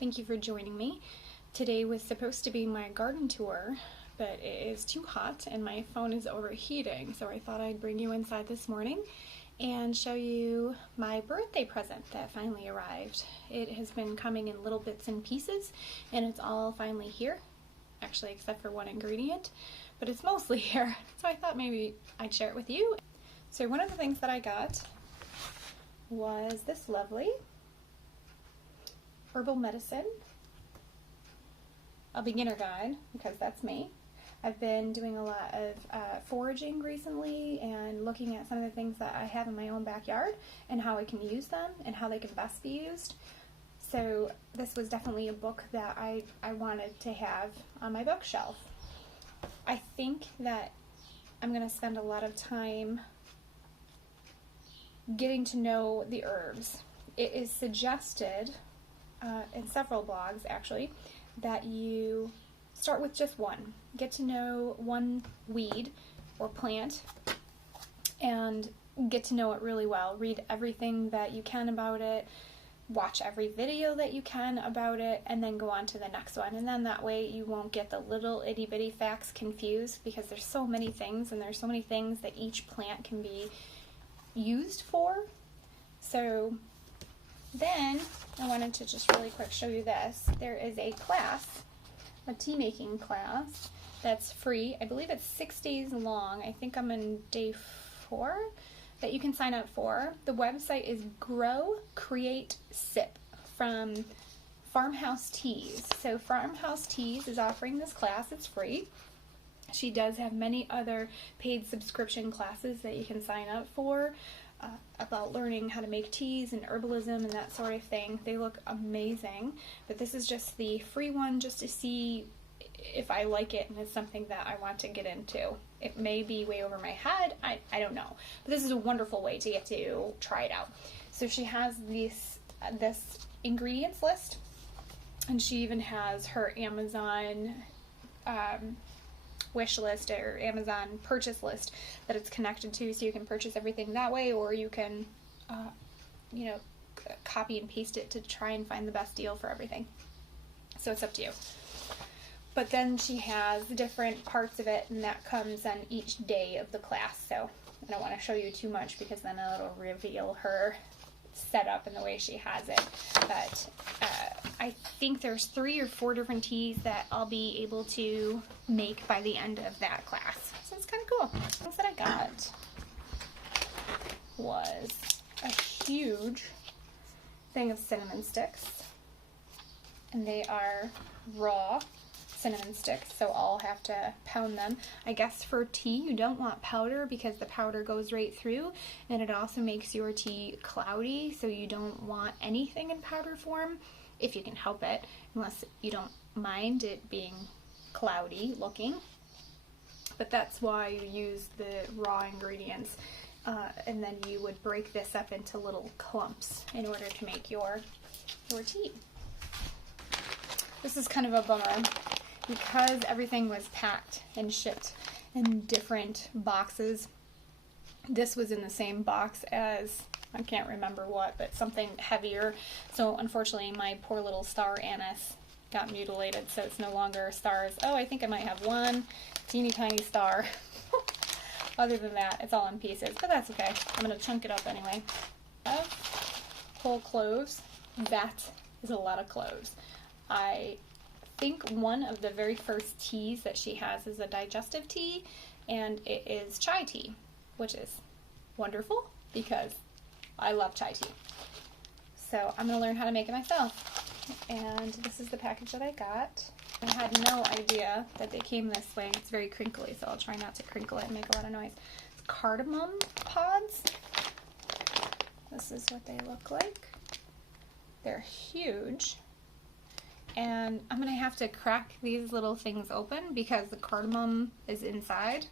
Thank you for joining me. Today was supposed to be my garden tour, but it is too hot and my phone is overheating, so I thought I'd bring you inside this morning and show you my birthday present that finally arrived. It has been coming in little bits and pieces, and it's all finally here, actually except for one ingredient, but it's mostly here, so I thought maybe I'd share it with you. So one of the things that I got was this lovely herbal medicine, a beginner guide, because that's me. I've been doing a lot of foraging recently and looking at some of the things that I have in my own backyard and how I can use them and how they can best be used. So this was definitely a book that I wanted to have on my bookshelf. I think that I'm going to spend a lot of time getting to know the herbs. It is suggested in several blogs actually that you start with just one. Get to know one weed or plant and get to know it really well. Read everything that you can about it, watch every video that you can about it, and then go on to the next one. And then that way you won't get the little itty bitty facts confused, because there's so many things and there's so many things that each plant can be used for. So then I wanted to just really quick show you this. There is a class, a tea making class that's free. I believe it's 6 days long. I think I'm in day 4 that you can sign up for. The website is Grow, Create, Sip from Farmhouse Teas. So Farmhouse Teas is offering this class. It's free. She does have many other paid subscription classes that you can sign up for about learning how to make teas and herbalism and that sort of thing. They look amazing, but this is just the free one just to see if I like it and it's something that I want to get into. It may be way over my head, I don't know, but this is a wonderful way to get to try it out. So she has this ingredients list, and she even has her Amazon wish list or Amazon purchase list that it's connected to, so you can purchase everything that way, or you can copy and paste it to try and find the best deal for everything. So it's up to you. But then she has different parts of it, and that comes on each day of the class. So I don't want to show you too much because then it'll reveal her setup and the way she has it. But I think there's 3 or 4 different teas that I'll be able to make by the end of that class. So it's kind of cool. The things that I got was a huge thing of cinnamon sticks, and they are raw cinnamon sticks, so I'll have to pound them. I guess for tea you don't want powder because the powder goes right through, and it also makes your tea cloudy, so you don't want anything in powder form if you can help it, unless you don't mind it being cloudy looking. But that's why you use the raw ingredients, and then you would break this up into little clumps in order to make your tea. This is kind of a bummer because everything was packed and shipped in different boxes. This was in the same box as, I can't remember what, but something heavier. So unfortunately my poor little star anise got mutilated, so it's no longer stars. Oh, I think I might have one teeny tiny star. Other than that, it's all in pieces, but that's okay. I'm going to chunk it up anyway. Whole cloves. That is a lot of cloves. I think one of the very first teas that she has is a digestive tea, and it is chai tea, which is wonderful because I love chai tea. So I'm going to learn how to make it myself. And this is the package that I got. I had no idea that they came this way. It's very crinkly, so I'll try not to crinkle it and make a lot of noise. It's cardamom pods. This is what they look like. They're huge. And I'm going to have to crack these little things open because the cardamom is inside.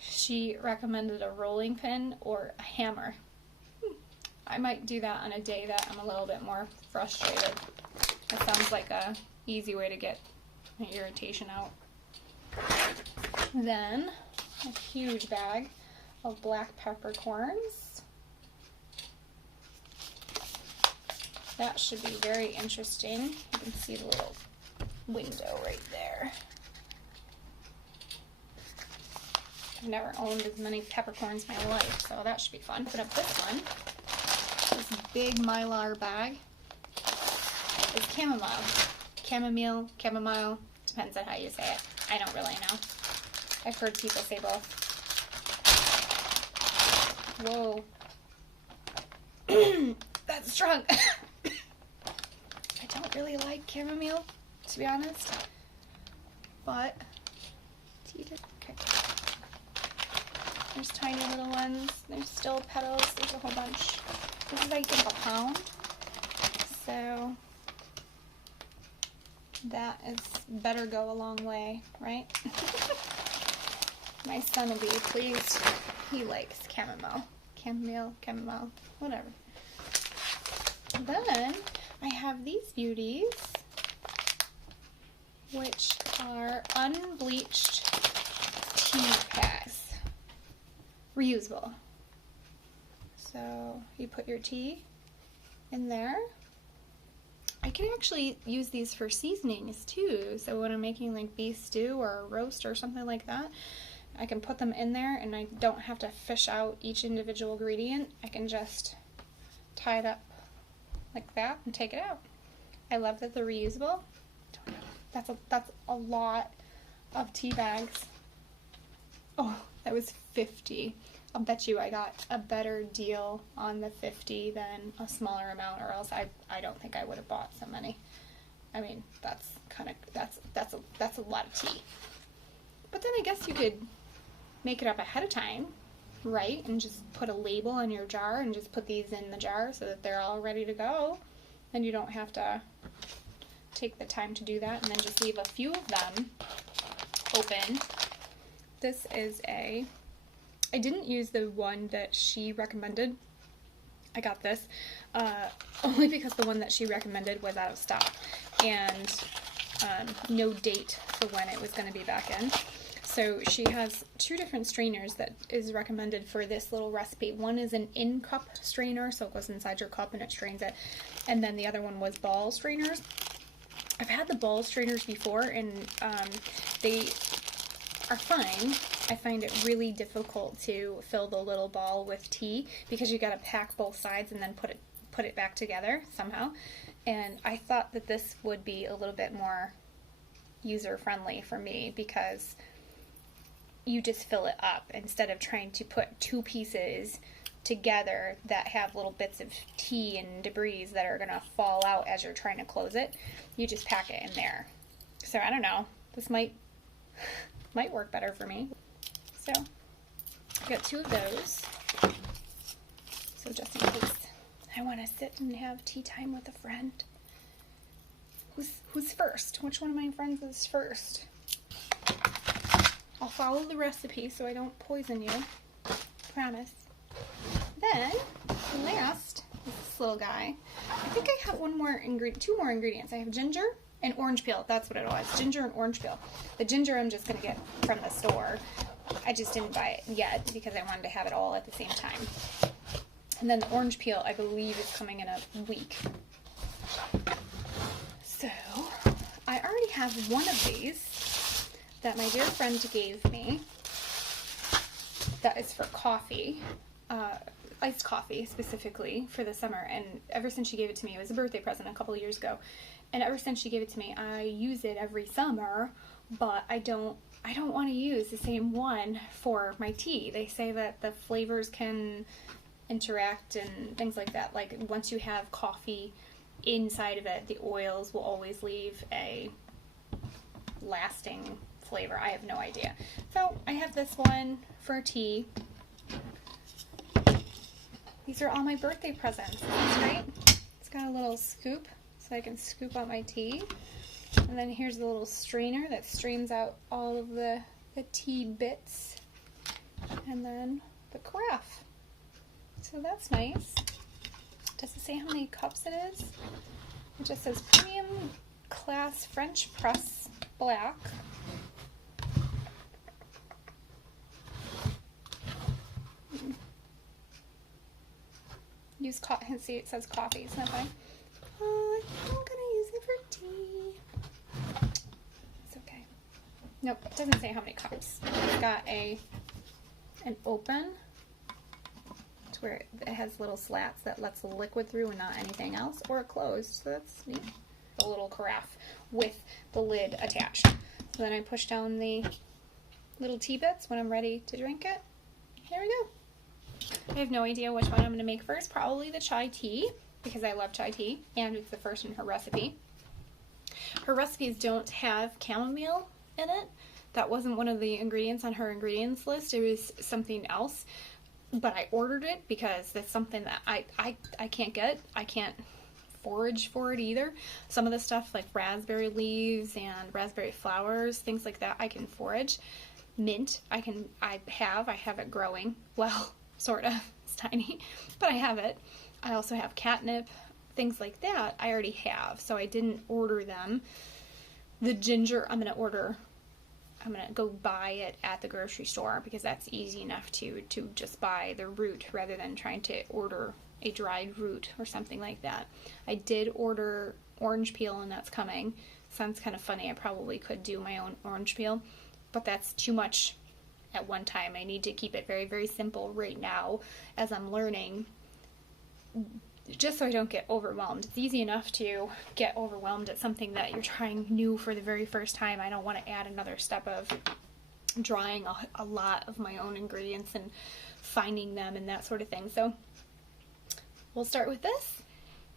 She recommended a rolling pin or a hammer. I might do that on a day that I'm a little bit more frustrated. That sounds like a easy way to get my irritation out. Then a huge bag of black peppercorns. That should be very interesting. You can see the little window right there. I've never owned as many peppercorns in my life, so that should be fun. Open up this one. This big Mylar bag is chamomile. Chamomile, depends on how you say it. I don't really know. I've heard people say both. Whoa. That's strong. I don't really like chamomile, to be honest. But, okay. There's tiny little ones. There's still petals. There's a whole bunch. This is, I think, a pound. So, that is better go a long way, right? My son will be pleased. He likes chamomile. Chamomile, whatever. Then, I have these beauties, which are unbleached tea packs. Reusable. So you put your tea in there. I can actually use these for seasonings too. So when I'm making like beef stew or a roast or something like that, I can put them in there and I don't have to fish out each individual ingredient. I can just tie it up like that and take it out. I love that they're reusable. That's a lot of tea bags. Oh, that was 50. I'll bet you I got a better deal on the 50 than a smaller amount, or else I don't think I would have bought so many. I mean, that's a lot of tea. But then I guess you could make it up ahead of time, right? And just put a label on your jar and just put these in the jar so that they're all ready to go. And you don't have to take the time to do that, and then just leave a few of them open. This is I didn't use the one that she recommended. I got this only because the one that she recommended was out of stock and no date for when it was going to be back in. So she has two different strainers that is recommended for this little recipe. One is an in-cup strainer, so it goes inside your cup and it strains it. And then the other one was ball strainers. I've had the ball strainers before, and they are fine. I find it really difficult to fill the little ball with tea because you got to pack both sides and then put it back together somehow. And I thought that this would be a little bit more user-friendly for me because you just fill it up instead of trying to put two pieces together that have little bits of tea and debris that are going to fall out as you're trying to close it. You just pack it in there. So I don't know. This might work better for me. So I got two of those. So just in case I want to sit and have tea time with a friend. Who's first? Which one of my friends is first? I'll follow the recipe so I don't poison you. Promise. Then, last is this little guy. I think I have two more ingredients. I have ginger and orange peel. That's what it was. Ginger and orange peel. The ginger I'm just going to get from the store. I just didn't buy it yet because I wanted to have it all at the same time. And then the orange peel, I believe, is coming in a week. So, I already have one of these that my dear friend gave me. That is for coffee. Iced coffee specifically for the summer, and ever since she gave it to me, it was a birthday present a couple of years ago, and ever since she gave it to me, I use it every summer, but I don't want to use the same one for my tea. They say that the flavors can interact and things like that. Like once you have coffee inside of it, the oils will always leave a lasting flavor. I have no idea. So I have this one for tea. These are all my birthday presents. That's great. It's got a little scoop so I can scoop out my tea. And then here's the little strainer that strains out all of the tea bits. And then the carafe. So that's nice. Does it say how many cups it is? It just says Premium Class French Press Black. Use coffee. See, it says coffee. Isn't that funny? Nope, it doesn't say how many cups. It's got an open to where it has little slats that lets the liquid through and not anything else, or a closed, so that's neat. The little carafe with the lid attached. So then I push down the little tea bits when I'm ready to drink it. There we go. I have no idea which one I'm going to make first. Probably the chai tea, because I love chai tea, and it's the first in her recipe. Her recipes don't have chamomile in it. That wasn't one of the ingredients on her ingredients list. It was something else. But I ordered it because that's something that I can't get. I can't forage for it either. Some of the stuff like raspberry leaves and raspberry flowers, things like that, I can forage. Mint, I have it growing. Well, sort of. It's tiny, but I have it. I also have catnip, things like that I already have, so I didn't order them. The ginger, I'm gonna go buy it at the grocery store because that's easy enough to just buy the root rather than trying to order a dried root or something like that. I did order orange peel and that's coming. Sounds kind of funny. I probably could do my own orange peel, but that's too much at one time. I need to keep it very, very simple right now as I'm learning, just so I don't get overwhelmed. It's easy enough to get overwhelmed at something that you're trying new for the very first time. I don't want to add another step of drying a lot of my own ingredients and finding them and that sort of thing. So we'll start with this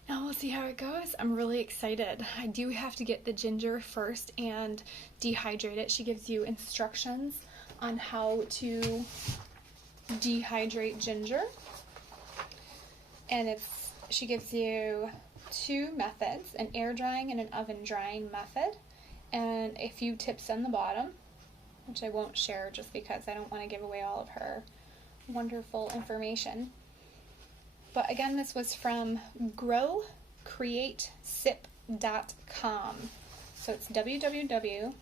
and we'll see how it goes. I'm really excited. I do have to get the ginger first and dehydrate it. She gives you instructions on how to dehydrate ginger, and she gives you two methods, an air drying and an oven drying method, and a few tips on the bottom, which I won't share just because I don't want to give away all of her wonderful information. But again, this was from growcreatesip.com. So it's www.grow,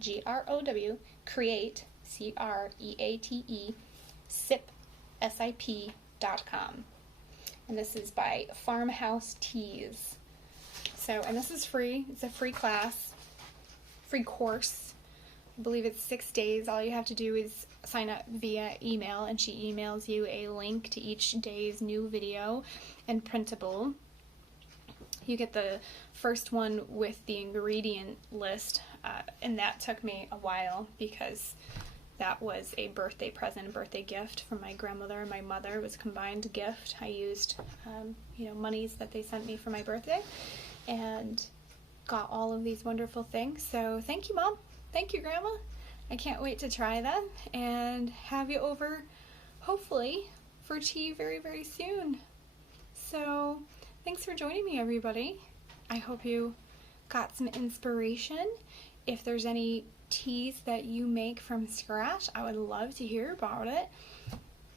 G-R-O-W, create, C-R-E-A-T-E, sip, S-I-P.com. And this is by Farmhouse Teas. So, and this is free. It's a free class, free course. I believe it's 6 days. All you have to do is sign up via email, and she emails you a link to each day's new video and printable. You get the first one with the ingredient list, and that took me a while because that was a birthday present, a birthday gift from my grandmother and my mother. It was a combined gift. I used, monies that they sent me for my birthday and got all of these wonderful things. So thank you, Mom. Thank you, Grandma. I can't wait to try them and have you over, hopefully, for tea very, very soon. So thanks for joining me, everybody. I hope you got some inspiration. If there's any teas that you make from scratch, I would love to hear about it,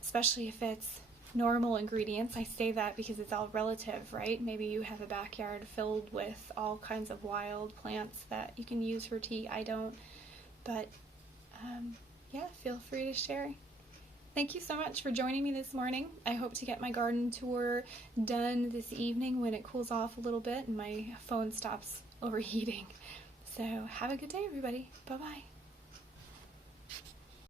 especially if it's normal ingredients. I say that because it's all relative, right? Maybe you have a backyard filled with all kinds of wild plants that you can use for tea. I don't, but yeah, feel free to share. Thank you so much for joining me this morning. I hope to get my garden tour done this evening when it cools off a little bit and my phone stops overheating. So have a good day, everybody. Bye-bye.